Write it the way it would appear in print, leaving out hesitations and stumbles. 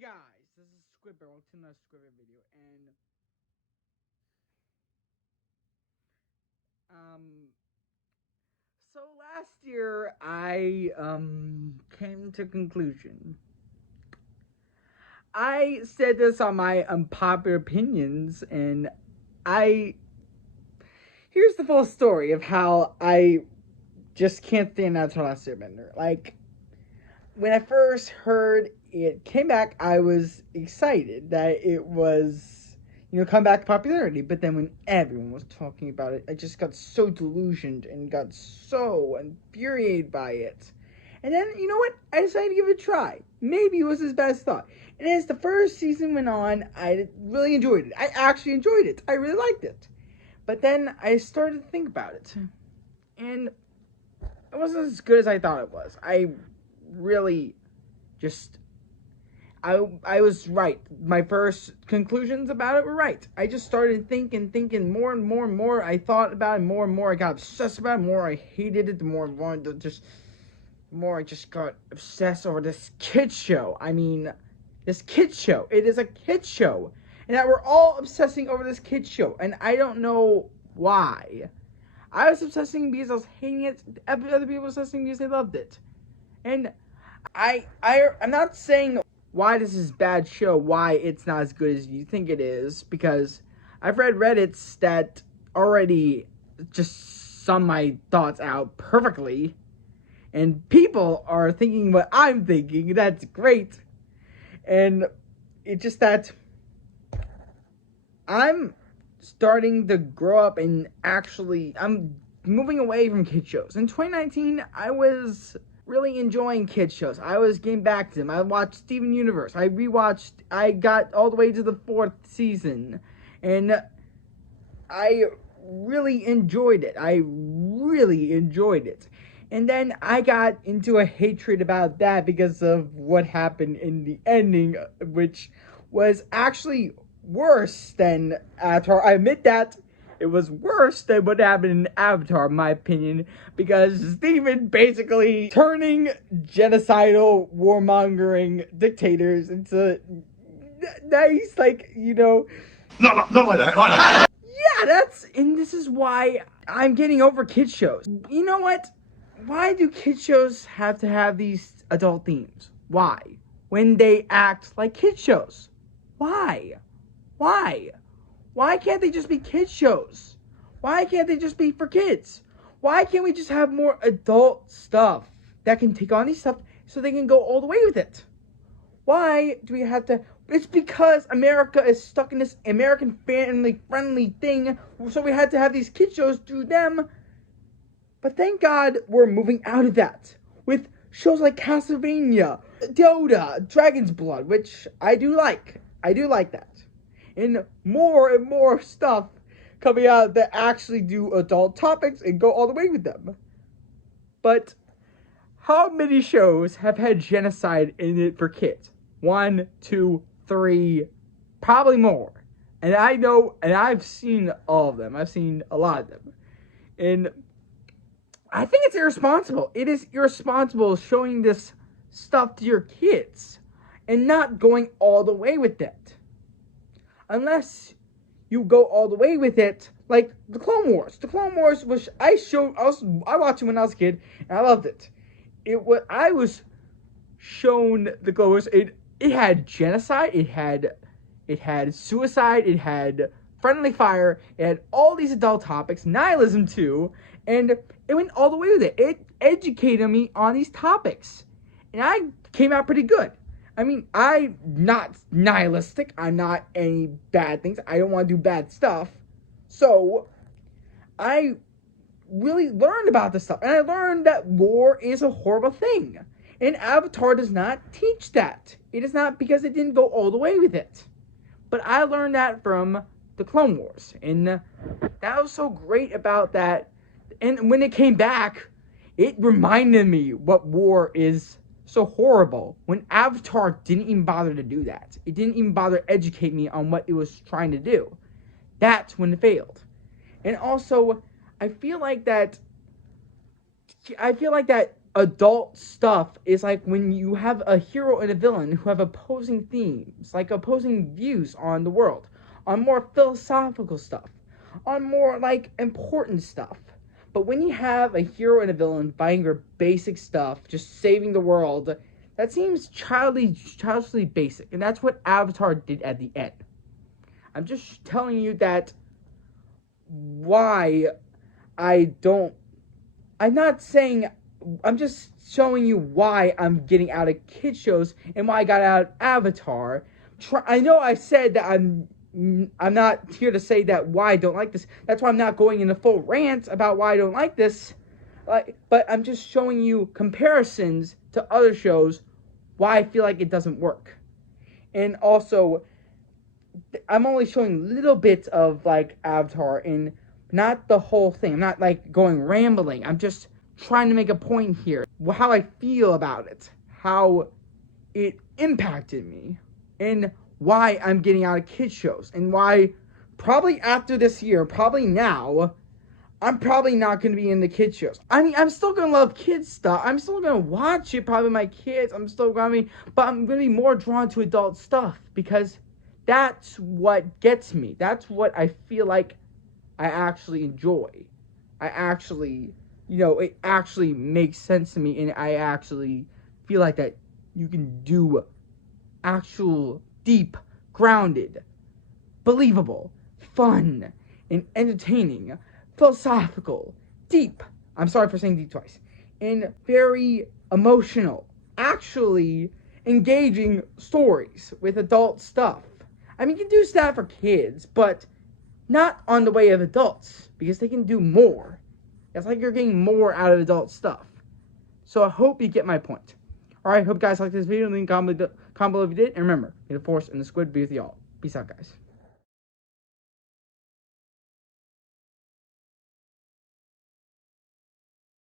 guys, this is SquidBear. Welcome to another SquidBear video, and so last year I came to conclusion. I said this on my unpopular opinions, and I here's the full story of how I just can't stand Avatar: Last Airbender. Like, when I first heard it came back, I was excited that it was, come back to popularity. But then when everyone was talking about it, I just got so delusioned and got so infuriated by it. And then, you know what? I decided to give it a try. Maybe it was his best thought. And as the first season went on, I really enjoyed it. I actually enjoyed it. I really liked it. But then I started to think about it. And it wasn't as good as I thought it was. I really just I was right. My first conclusions about it were right. I just started thinking more and more and more. I thought about it more and more. I got obsessed about it more. I hated it. The more I wanted to the more I just got obsessed over this kids show. I mean, this kids show. It is a kids show. And that we're all obsessing over this kids show. And I don't know why. I was obsessing because I was hating it. Other people were obsessing because they loved it. And I'm not saying why this is a bad show, why it's not as good as you think it is, because I've read Reddits that already just sum my thoughts out perfectly, and people are thinking what I'm thinking. That's great. And it's just that I'm starting to grow up and actually I'm moving away from kid shows. In 2019, I was really enjoying kid shows. I was getting back to them. I watched Steven Universe. I got all the way to the 4th season. And I really enjoyed it. And then I got into a hatred about that because of what happened in the ending, which was actually worse than Avatar. I admit that. It was worse than what happened in Avatar, in my opinion, because Steven basically turning genocidal, warmongering dictators into nice, Not like that. Yeah, and this is why I'm getting over kid shows. You know what? Why do kid shows have to have these adult themes? Why? When they act like kid shows. Why? Why can't they just be kids shows? Why can't they just be for kids? Why can't we just have more adult stuff that can take on these stuff so they can go all the way with it? Why do we have to? It's because America is stuck in this American family-friendly thing, so we had to have these kid shows do them. But thank God we're moving out of that with shows like Castlevania, Dota, Dragon's Blood, which I do like. I do like that. And more stuff coming out that actually do adult topics and go all the way with them. But how many shows have had genocide in it for kids? 1, 2, 3, probably more. And I know, and I've seen all of them. I've seen a lot of them. And I think it's irresponsible. It is irresponsible showing this stuff to your kids and not going all the way with it. Unless you go all the way with it, like the Clone Wars. The Clone Wars, which I watched it when I was a kid, and I loved it. I was shown the Clone Wars. It had genocide. It had suicide. It had friendly fire. It had all these adult topics, nihilism too, and it went all the way with it. It educated me on these topics, and I came out pretty good. I mean, I'm not nihilistic. I'm not any bad things. I don't want to do bad stuff. So, I really learned about this stuff. And I learned that war is a horrible thing. And Avatar does not teach that. It is not because it didn't go all the way with it. But I learned that from the Clone Wars. And that was so great about that. And when it came back, it reminded me what war is so horrible, when Avatar didn't even bother to do that. It didn't even bother to educate me on what it was trying to do. That's when it failed. And also, I feel like that adult stuff is like when you have a hero and a villain who have opposing themes, like opposing views on the world, on more philosophical stuff, on more like important stuff. But when you have a hero and a villain fighting for basic stuff, just saving the world, that seems childishly basic, and that's what Avatar did at the end. I'm just telling you that why I don't. I'm not saying. I'm just showing you why I'm getting out of kid shows and why I got out of Avatar. I know I said that I'm not here to say that why I don't like this. That's why I'm not going into full rant about why I don't like this. But I'm just showing you comparisons to other shows, why I feel like it doesn't work. And also, I'm only showing little bits of like Avatar and not the whole thing. I'm not like going rambling. I'm just trying to make a point here. How I feel about it. How it impacted me. And why I'm getting out of kids shows. And why probably after this year, probably now, I'm probably not going to be in the kids shows. I mean, I'm still going to love kids stuff. I'm still going to watch it, probably my kids. I'm still going to but I'm going to be more drawn to adult stuff because that's what gets me. That's what I feel like I actually enjoy. I actually, it actually makes sense to me, and I actually feel like that you can do actual, deep, grounded, believable, fun, and entertaining, philosophical, deep, I'm sorry for saying deep twice, and very emotional, actually engaging stories with adult stuff. I mean, you can do stuff for kids, but not on the way of adults, because they can do more. It's like you're getting more out of adult stuff. So I hope you get my point. Alright, hope you guys liked this video. Leave a comment below if you did. And remember, may the Force and the Squid be with y'all. Peace out, guys.